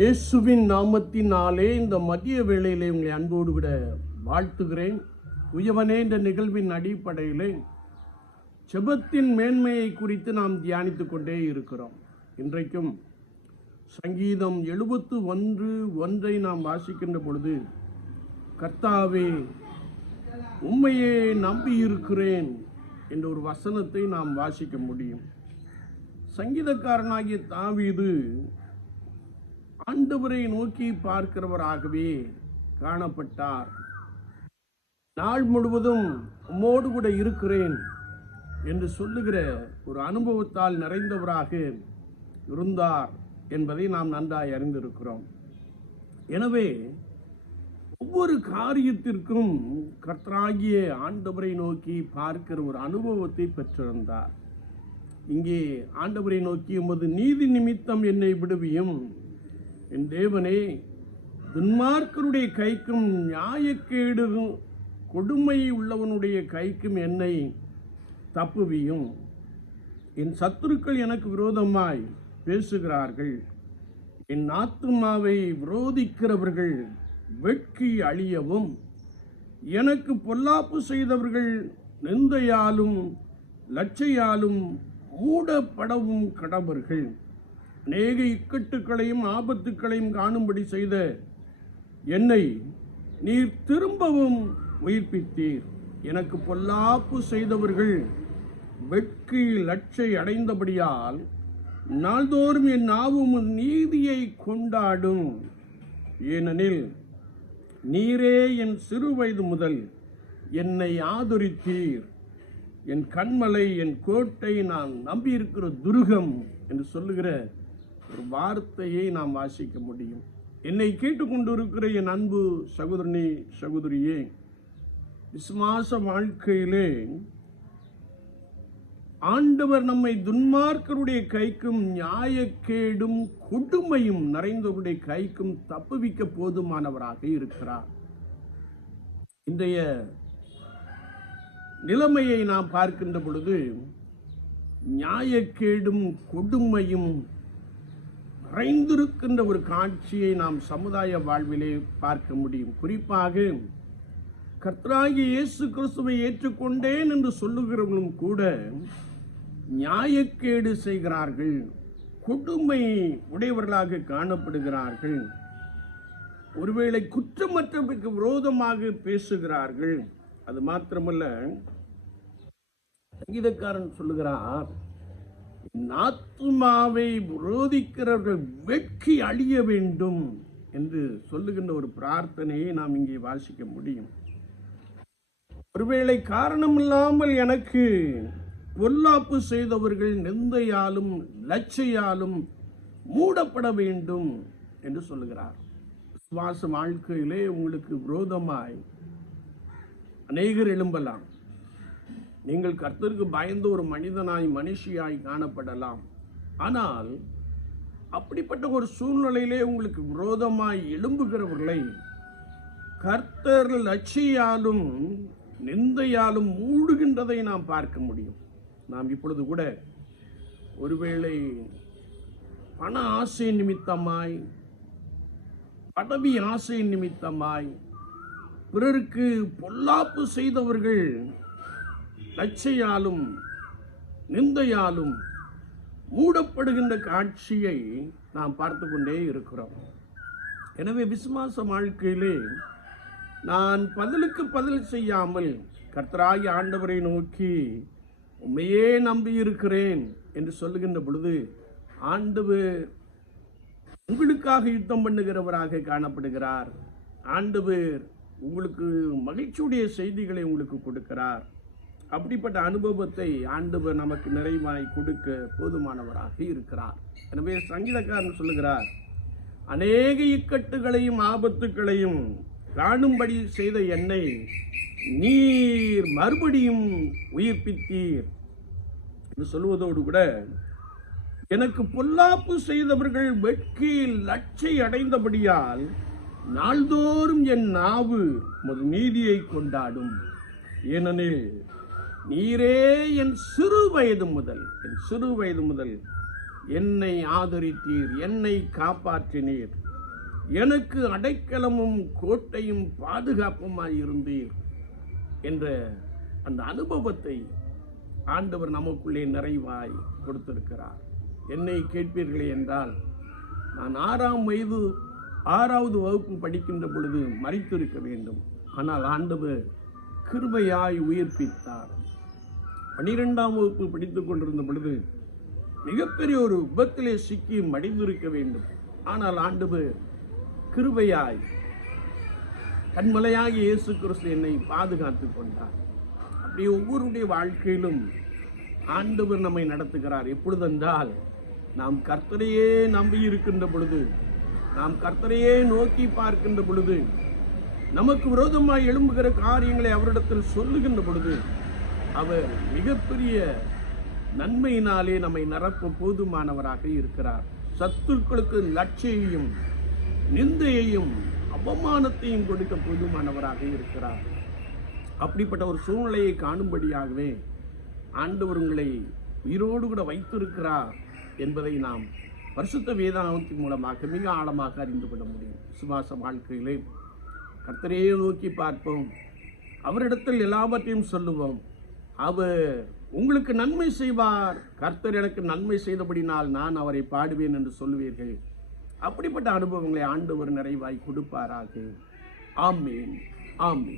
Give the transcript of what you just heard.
இயேசுவின் நாமத்தினாலே இந்த மதிய வேளையிலே உங்களை அன்போடு விட வாழ்த்துகிறேன். உயவனே இந்த நிகழ்வின் அடிப்படையிலே செபத்தின் மேன்மையை குறித்து நாம் தியானித்து கொண்டே இருக்கிறோம். இன்றைக்கும் சங்கீதம் எழுபத்து ஒன்று ஒன்றை நாம் வாசிக்கின்ற பொழுது கர்த்தாவே உண்மையே நம்பியிருக்கிறேன் என்ற ஒரு வசனத்தை நாம் வாசிக்க முடியும். சங்கீதக்காரனாகிய தாவீது ஆண்டவரை நோக்கி பார்க்கிறவராகவே காணப்பட்டார். நாள் முழுவதும் உம்மோடு கூட இருக்கிறேன் என்று சொல்லுகிற ஒரு அனுபவத்தால் நிறைந்தவராக இருந்தார் என்பதை நாம் நன்றாய் அறிந்திருக்கிறோம். எனவே ஒவ்வொரு காரியத்திற்கும் கர்த்தராகிய ஆண்டவரை நோக்கி பார்க்கிற ஒரு அனுபவத்தை பெற்றிருந்தார். இங்கே ஆண்டவரை நோக்கி உமது நீதி நிமித்தம் என்னை விடுவியும். என் தேவனே துன்மார்க்கருடைய கைக்கும் நியாயக்கேடு கொடுமை உள்ளவனுடைய கைக்கும் என்னை தப்புவியும். என் சத்துருக்கள் எனக்கு விரோதமாய் பேசுகிறார்கள். என் ஆத்துமாவை விரோதிக்கிறவர்கள் வெட்கி அழியவும் எனக்கு பொல்லாப்பு செய்தவர்கள் நிந்தையாலும் லட்சையாலும் மூடப்படவும் கடவர்கள். அநேக இக்கட்டுகளையும் ஆபத்துக்களையும் காணும்படி செய்த என்னை நீர் திரும்பவும் உயிர்ப்பித்தீர். எனக்கு பொல்லாப்பு செய்தவர்கள் வெட்கி லட்சை அடைந்தபடியால் நாள்தோறும் என் நாவும் நீதியை கொண்டாடும். ஏனெனில் நீரே என் சிறு வயது முதல் என்னை ஆதரித்தீர். என் கண்மலை என் கோட்டை நான் நம்பியிருக்கிற துருகம் என்று சொல்லுகிற ஒரு வார்த்தையை நாம் வாசிக்க முடியும். என்னை கேட்டுக்கொண்டிருக்கிற என் அன்பு சகோதரனே சகோதரியே விசுவாச வாழ்க்கையிலே ஆண்டவர் நம்மை துன்மார்க்கருடைய கைக்கும் நியாயக்கேடும் கொடுமையும் நிறைந்தவருடைய கைக்கும் தப்புவிக்க போதுமானவராக இருக்கிறார். இன்றைய நிலைமையை நாம் பார்க்கின்ற பொழுது நியாயக்கேடும் கொடுமையும் நிறைந்திருக்கின்ற ஒரு காட்சியை நாம் சமுதாய வாழ்விலே பார்க்க முடியும். குறிப்பாக கர்த்தராகிய இயேசு கிறிஸ்துவை ஏற்றுக்கொண்டேன் என்று சொல்லுகிறவர்களும் கூட நியாயக்கேடு செய்கிறார்கள் கொடுமை உடையவர்களாக காணப்படுகிறார்கள் ஒருவேளை குற்றமற்றவருக்கு விரோதமாக பேசுகிறார்கள். அது மாத்திரமல்ல சங்கீதக்காரன் சொல்லுகிறார் நாத்துமாவை விரோதிக்கிறவர்கள் வெட்கி அழிய வேண்டும் என்று சொல்லுகின்ற ஒரு பிரார்த்தனையை நாம் இங்கே வாசிக்க முடியும். ஒருவேளை காரணமில்லாமல் எனக்கு பொல்லாப்பு செய்தவர்கள் நிந்தையாலும் லட்சையாலும் மூடப்பட வேண்டும் என்று சொல்லுகிறார். விசுவாச வாழ்க்கையிலே உங்களுக்கு விரோதமாய் அநேகர் எழும்பலாம். நீங்கள் கர்த்தருக்கு பயந்து ஒரு மனிதனாய் மனுஷியாய் காணப்படலாம். ஆனால் அப்படிப்பட்ட ஒரு சூழ்நிலையிலே உங்களுக்கு விரோதமாய் எழும்புகிறவர்களை கர்த்தர் லட்சியாலும் நிந்தையாலும் மூடுகின்றதை நாம் பார்க்க முடியும். நாம் இப்பொழுது கூட ஒருவேளை பண ஆசை நிமித்தமாய் பதவி ஆசை நிமித்தமாய் பிறருக்கு பொல்லாப்பு செய்தவர்கள் லட்சையாலும் நிந்தையாலும் மூடப்படுகின்ற காட்சியை நாம் பார்த்து கொண்டே இருக்கிறோம். எனவே விசுவாச வாழ்க்கையிலே நான் பதிலுக்கு பதில் செய்யாமல் கர்த்தராகி ஆண்டவரை நோக்கி உண்மையே நம்பி இருக்கிறேன் என்று சொல்லுகின்ற பொழுது ஆண்டவர் உங்களுக்காக யுத்தம் பண்ணுகிறவராக காணப்படுகிறார். ஆண்டவர் உங்களுக்கு மகிழ்ச்சியுடைய செய்திகளை உங்களுக்கு கொடுக்கிறார். அப்படிப்பட்ட அனுபவத்தை ஆண்டவர் நமக்கு நிறைவாய் கொடுக்க போதுமானவராக இருக்கிறார். எனவே சங்கீதக்காரன் சொல்லுகிறார் அநேக இக்கட்டுகளையும் ஆபத்துகளையும் காணும்படி செய்த என்னை நீர் மறுபடியும் உயிர்ப்பித்தீர். என்று சொல்வதோடு கூட எனக்கு பொல்லாப்பு செய்தவர்கள் வெட்கியில் லட்சை அடைந்தபடியால் நாள்தோறும் என் நாவு உமது நீதியை கொண்டாடும். ஏனெனில் நீரே என் சிறு வயது முதல் என் சிறு வயது முதல் என்னை ஆதரித்தீர் என்னை காப்பாற்றினீர். எனக்கு அடைக்கலமும் கோட்டையும் பாதுகாப்புமாய் இருந்தீர் என்ற அந்த அனுபவத்தை ஆண்டவர் நமக்குள்ளே நிறைவாய் கொடுத்திருக்கிறார். என்னை கேட்பீர்களே என்றால் நான் ஆறாம் வயது ஆறாவது வகுப்பு படிக்கின்ற பொழுது மறித்திருக்க வேண்டும். ஆனால் ஆண்டவர் கிருபையாய் உயிர்ப்பித்தார். பனிரெண்டாம் வகுப்பு படித்து கொண்டிருந்த பொழுது மிகப்பெரிய ஒரு விபத்திலே சிக்கி மடிந்திருக்க வேண்டும். ஆனால் ஆண்டு கிருபையாய் கண்மலையாகி இயேசு கிறிஸ்து என்னை பாதுகாத்துக் கொண்டார். அப்படி ஒவ்வொருடைய வாழ்க்கையிலும் ஆண்டவர் நம்மை நடத்துகிறார். எப்பொழுதென்றால் நாம் கர்த்தரையே நம்பி இருக்கின்ற பொழுது நாம் கர்த்தரையே நோக்கி பார்க்கின்ற பொழுது நமக்கு விரோதமாக எழும்புகிற காரியங்களை அவரிடத்தில் சொல்லுகின்ற பொழுது அவர் மிகப்பெரிய நன்மையினாலே நம்மை நிரப்ப போதுமானவராக இருக்கிறார். சத்துருக்களுக்கு லட்சியையும் நிந்தையையும் அவமானத்தையும் கொடுக்க போதுமானவராக இருக்கிறார். அப்படிப்பட்ட ஒரு சூழ்நிலையை காணும்படியாகவே ஆண்டவர் உங்களை உயிரோடு கூட வைத்திருக்கிறார் என்பதை நாம் பரிசுத்த வேதாகத்தின் மூலமாக மிக ஆழமாக அறிந்து கொள்ள முடியும். சுவாச வாழ்க்கையிலே கர்த்தரையே நோக்கி பார்ப்போம். அவரிடத்தில் எல்லாவற்றையும் சொல்லுவோம். அவர் உங்களுக்கு நன்மை செய்வார். கர்த்தர் எனக்கு நன்மை செய்தபடினால் நான் அவரை பாடுவேன் என்று சொல்லுவீர்கள். அப்படிப்பட்ட அனுபவங்களை ஆண்டவர் நிறைவாய் கொடுப்பாராக. ஆமேன். ஆமேன்.